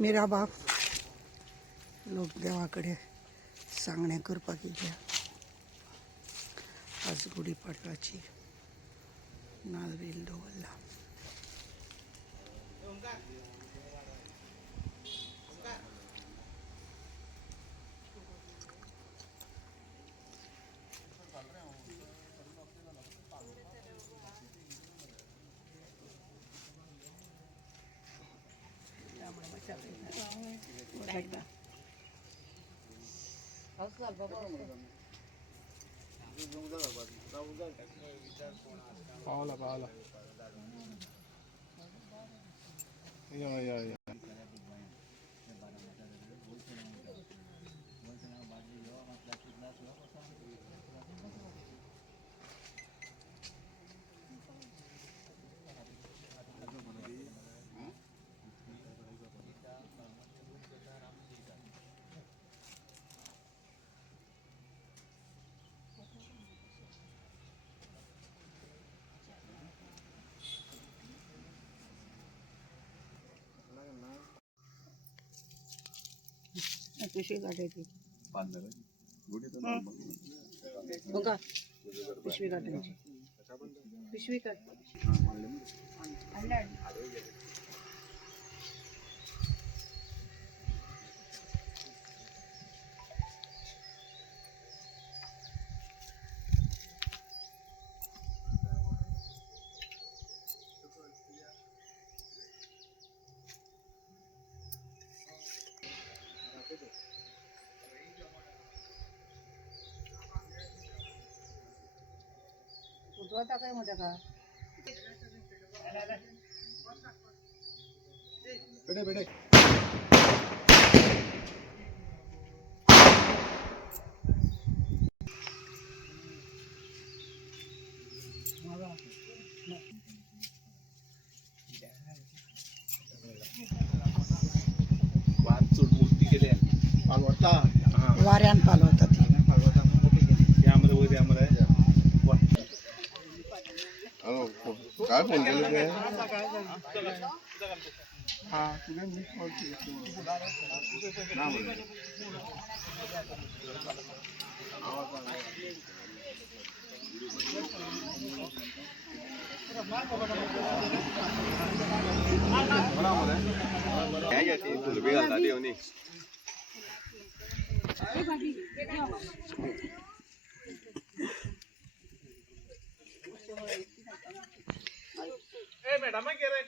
मेरा बाप लोक देवाकडे सांगण्या करपाक गेल्या. आज गुढीपाडव्याची नारळ दवरला. पावला पावला या पिशवी काढायची पिशवी काढायची पिशवी काढ. उठवता काय म्हणता का बेटे बेटे वाऱ्यान पालवता ती काय फोन केलं मैडम मैं कह रहे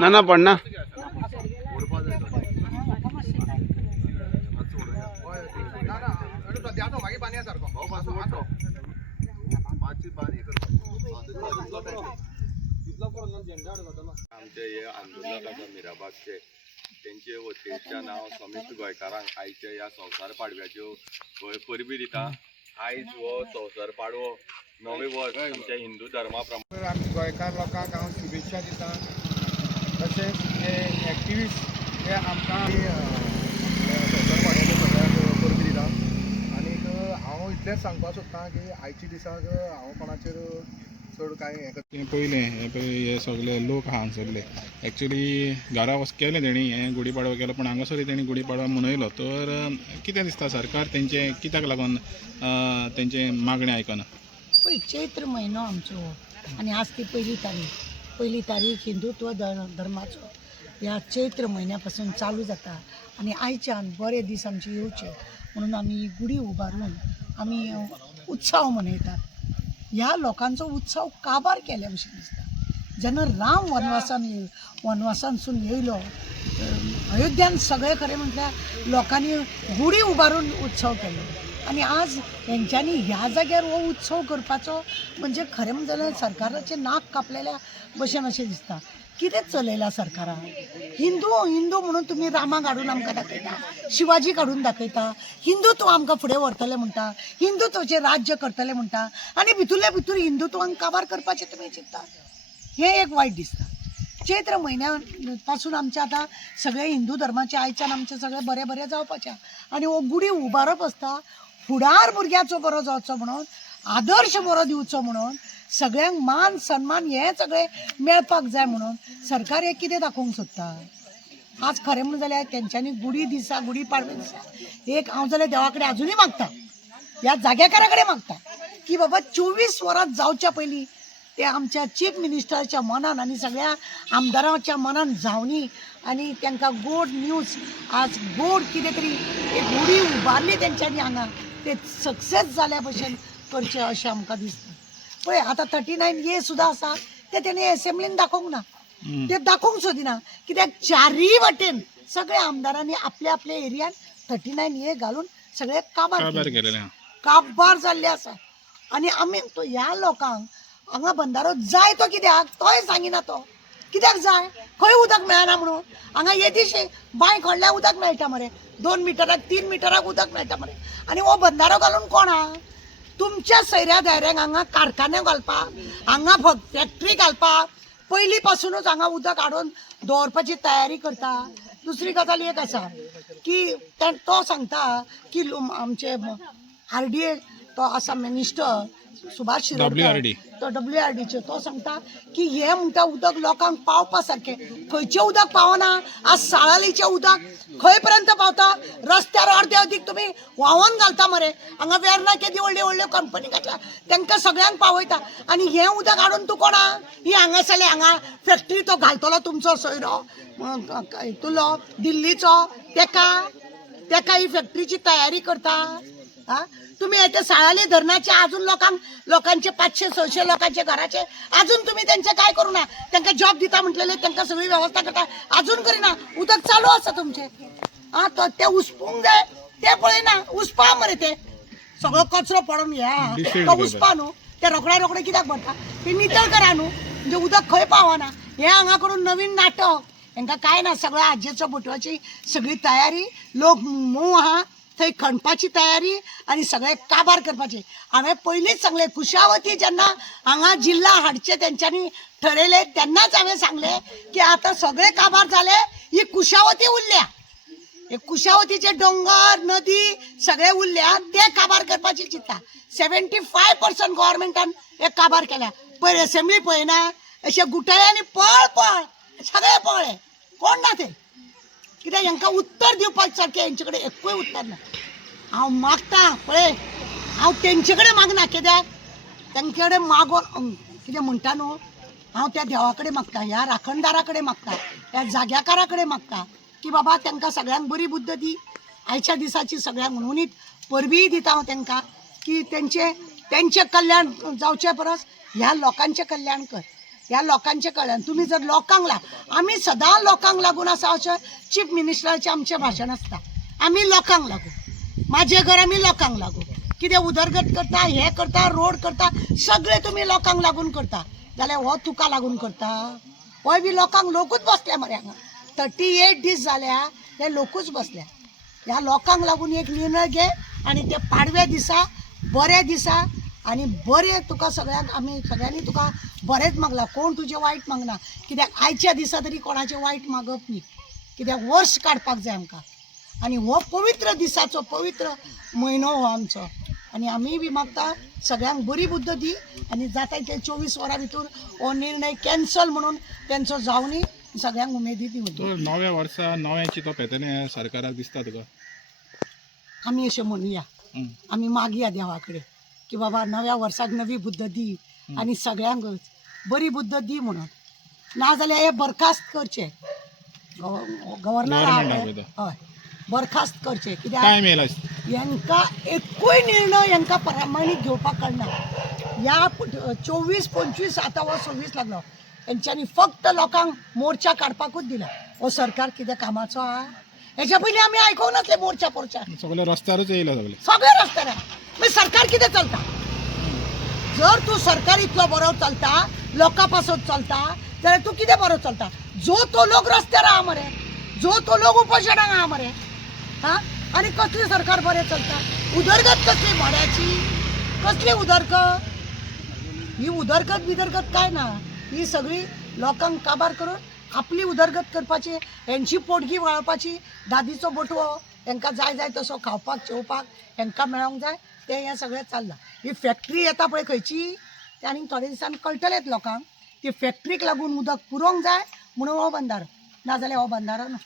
ना पडना आमचे हे आंदोलक आसा मिराबागचे तेंचे वतेच्या नांव समेस्त गोंयकारांक आयच्या ह्या संवसार पाडव्याच्यो परबी दिता। आयज हो संवसार पाडवो नवे वर्स आमच्या हिंदू धर्मा प्रमाणे आमी गोंयकार लोकांक हांव शुभेच्छा दिता। तशेंच हे एक्टिविस्ट हे आमकां संवसार पाडव्याच्यो सगळ्यांक परबी दिता। आनीक हांव इतलेंच सांगपाक सोदतां की आयच्या दिसाक हांव कोणाचेर चड कांय हें पयलें हे सगळे लोक आहा हांगसरले एक्चुली घरा केलें तेणी हें गुढीपाडवो केलो, पूण हांगासर तेणी गुढीपाडवो मनयलो। तर कितें दिसता सरकार तेंचे कित्याक लागून तेंचे मागणी आयकना? पळय चैत्र म्हयनो आमचो आनी आज ती पहिली तारीख हिंदुत्व धर्माचो ह्या चैत्र म्हयन्या पासून चालू जाता आनी आयच्यान बरे दीस आमचे येवचे म्हणून आमी गुडी उबारून आमी उत्सव मनयतात। ह्या लोकांचो उत्सव काबार केल्या भशेन दिसता। जेन्ना राम वनवासांसून येयलो अयोध्यान सगळे खरें म्हटल्यार लोकांनी गुडी उबारून उत्सव केलो आनी आज हेंच्यांनी ह्या जाग्यार हो उत्सव करपाचो म्हणजे खरें म्हणल्यार सरकाराचें नाक कापलेल्या भशेन अशें दिसता। कितें चलयला सरकारान? हिंदू म्हणून तुमी रामाक हाडून आमकां दाखयता, शिवाजी काडून दाखयता, हिंदुत्व आमकां फुडें व्हरतले म्हणटा, हिंदुत्वाचें राज्य करतले म्हणटा आनी भितूरल्या भितूर हिंदुत्वाक काबार करपाचें तुमी चिंतता। हें एक वायट दिसता। चैत्र म्हयन्या पासून आमचे आतां सगळे हिंदू धर्माचे आयच्यान आमचे सगळे बरें बरें जावपाचें आनी हो गुडी उबारप आसता फुडार भुरग्याचो बरो जावचो म्हणून, आदर्श बरो दिवचो म्हणून, सगळ्यांक मान सन्मान हे सगळे मेळपाक जाय म्हणून सरकार हे कितें दाखोवंक सोदता? आज खरें म्हणून जाल्यार तेंच्यांनी गुडी दिसा गुडी पाडवे दिसा एक हांव जाल्यार देवा कडेन आजुनूय मागता, ह्या जाग्याकारा कडेन मागता की बाबा 24 वरां जावच्या पयलीं ते आमच्या चीफ मिनिस्टराच्या मनान आनी सगळ्या आमदारांच्या मनान जावनी आनी तांकां गोड न्यूज आज गोड कितें तरी एक गुडी उबारली तेंच्यांनी हांगा ते सक्सेस जाल्या भशेन करचें अशें आमकां दिसता। पळय आतां 39A सुद्दां आसा ते तेणी एसेंब्लीन दाखोवंक ना, ते दाखोवंक सोदिना कित्याक चारय वाटेन सगळ्या आमदारांनी आपल्या आपल्या एरियान 39A घालून सगळे काबार केलेले काबार जाल्ले आसा। आनी आमी तो ह्या लोकांक हांगा बंधारो जाय तो कित्याक तोय सांगिना तो कित्याक जाय खंय उदक मेळना म्हणून हांगा येदीशे बांय खणल्यार उदक मेळटा मरे 2 मिटराक 3 मिटराक उदक मेळटा मरे आनी हो बंधारो घालून कोण हा तुमच्या सैऱ्या दायऱ्यांक हांगा कारखाने घालपाक हांगा फॅक्टरी घालपाक पयलीं पासूनच हांगा उदक हाडून दवरपाची तयारी करता। दुसरी गजाल एक आसा की तो सांगता की आमचे RDA तो आसा मिनिस्टर सुभाष शिरोडकर तो WRDचे तो सांगता की हे म्हणटा उदक लोकांक पावपा सारकें खंयचें उदक पावना। आज साळालीचें उदक खंय पर्यंत पावता रस्त्यार अर्दे अदीक तुमी व्हांवोन घालता मरे हांगा वेर्नाके व्हडल्यो व्हडल्यो कंपनी घातल्या तांकां सगळ्यांक पावयता आनी हें उदक हाडून तूं कोणा ही हांगासरले हांगा फॅक्टरी तो घालतलो तुमचो सोयरो तुलो दिल्लीचो तेका ही फॅक्टरीची तयारी करता। हा तुम्ही येते साळाली धरणाचे अजून लोकांचे 500-600 लोकांचे घराचे अजून तुम्ही त्यांचे काय करू ना त्यांना जॉब दिता म्हटलेले त्यांना सगळी व्यवस्था करता अजून करीना उदक चालू आसा तुमचे हा तो ते उस्पूंक जाय ते पळयना उस्पा मरे ते सगळो कचरो पडून या तो उस्पा न्हू ते रोखडे कित्याक भरता ते नितळ करा न्हू म्हणजे उदक खंय पावना हे हांगा करून नवीन नाटक हांकां काय ना सगळ्या आज्जेचो बुटवाची सगळी तयारी लोक मोव आहा थंय खणपाची तयारी आनी सगळे काबार करपाचे। हांवें पयलींच सांगले कुशावती जेन्ना हांगा जिल्ला हाडचे तेंच्यांनी ठरयले तेन्नाच हांवें सांगले की आतां सगळे काबार जाले ही कुशावती उरल्या हे कुशावतीचे डोंगर नदी सगळे उरल्या ते काबार करपाची चिंता 75% गव्हर्मेंटान हे काबार केल्या पळय असेंब्ली पळयना अशे गुटाळ्यांनी पळ सगळे पळय कोण ना ते कित्याक हांकां उत्तर दिवपाक सारकें हेंचे कडेन एकूय उत्तर ना। हांव मागता पळय हांव तेंचे कडेन मागना कित्याक तेंचे कडेन मागोन कितें म्हणटा न्हू हांव त्या देवा कडेन मागता ह्या राखणदारा कडेन मागता ह्या जाग्याकारा कडेन मागता की बाबा तांकां सगळ्यांक बरी बुद्ध दी आयच्या दिसाची सगळ्यांक म्हणून परबीय दिता हांव तांकां की तेंचे कल्याण जावचे परस ह्या लोकांचें कल्याण कर ह्या लोकांचें कल्याण तुमी जर लोकांक आमी सदां लोकांक लागून आसा अशें चीफ मिनिस्टराचें आमचें भाशण आसता आमी लोकांक लागून म्हाजें घर आमी लोकांक लागून कितें उदरगत करता हे करता रोड करता सगळे तुमी लोकांक लागून करता जाल्यार हो तुका लागून करता होय बी लोकांक लोकूच बसल्या मरे हांगा 38 दीस जाल्या ते लोकूच बसल्या. ह्या लोकांक लागून एक निर्णय घे आणि ते पाडव्या दिसा बऱ्या दिसा आणि बरे तुका सगळ्यांक आमी सगळ्यांनी तुका बरेंच मागला. कोण तुजें वायट मागना. कित्याक आयच्या दिसा तरी कोणाचें वायट मागप न्ही. कित्याक वर्स काडपाक जाय आमकां. आणि हो पवित्र दिसाचो पवित्र म्हयनो हो आमचो. आणि आमी बी मागता सगळ्यांक बरी बुद्ध दी आणि जाता ते 24 वरां भितर हो निर्णय कॅन्सल म्हणून तेंचो जावनी सगळ्यांक उमेदी दी. तर नव्या वर्सा नवें चिंतप येतलें सरकाराक दिसता तुका? आमी अशें म्हणुया, आमी मागया देवा कडेन की बाबा नव्या वर्साक नवी बुद्ध दी आणि सगळ्यांकच बरी बुद्ध दी म्हणून. नाजाल्यार हे बरखास्त करचे गव्हर्नर हय बरखास्त करचे. कित्याक टायम येयला हांकां एकूय निर्णय हांकां प्रामाणीक घेवपाक कळना. ह्या 24, 25 आतां हो 26 लागलो. हेंच्यांनी फक्त लोकांक मोर्चा काडपाकूच दिला. हो सरकार कितें कामाचो आहा? हेच्या पयलीं आमी आयकूंक नासले मोर्चा पोरच्या. सगळे रस्त्यारूच येयला सगळे. सगळे रस्त्यार मागीर सरकार कितें चलता? जर तूं सरकार इतलो बरो चलता लोकां पासून चलता जाल्यार तूं कितें बरो चलता? जो तो लोक रस्त्यार आहा मरे, जो तो लोक उपोशणाक आहा मरे. हा आनी कसली सरकार बरें चलता? उदरगत कसली भाड्याची? कसली उदरगत? ही उदरगत बिदरगत काय ना. ही सगळी लोकांक काबार करून आपली उदरगत करपाची, हेंची पोटगी वाळोवपाची. दादीचो बटवो हेंकां जाय जाय तसो खावपाक जेवपाक हेंकां मेळोंक जाय तें हें सगळें चल्लां. ही फॅक्टरी येता पळय खंयची ते आनीक थोड्या दिसांनी कळटलेंच लोकांक. ती फॅक्टरीक लागून उदक पुरोवंक जाय म्हणून हो बंदारो, नाजाल्यार हो बंदारो ना.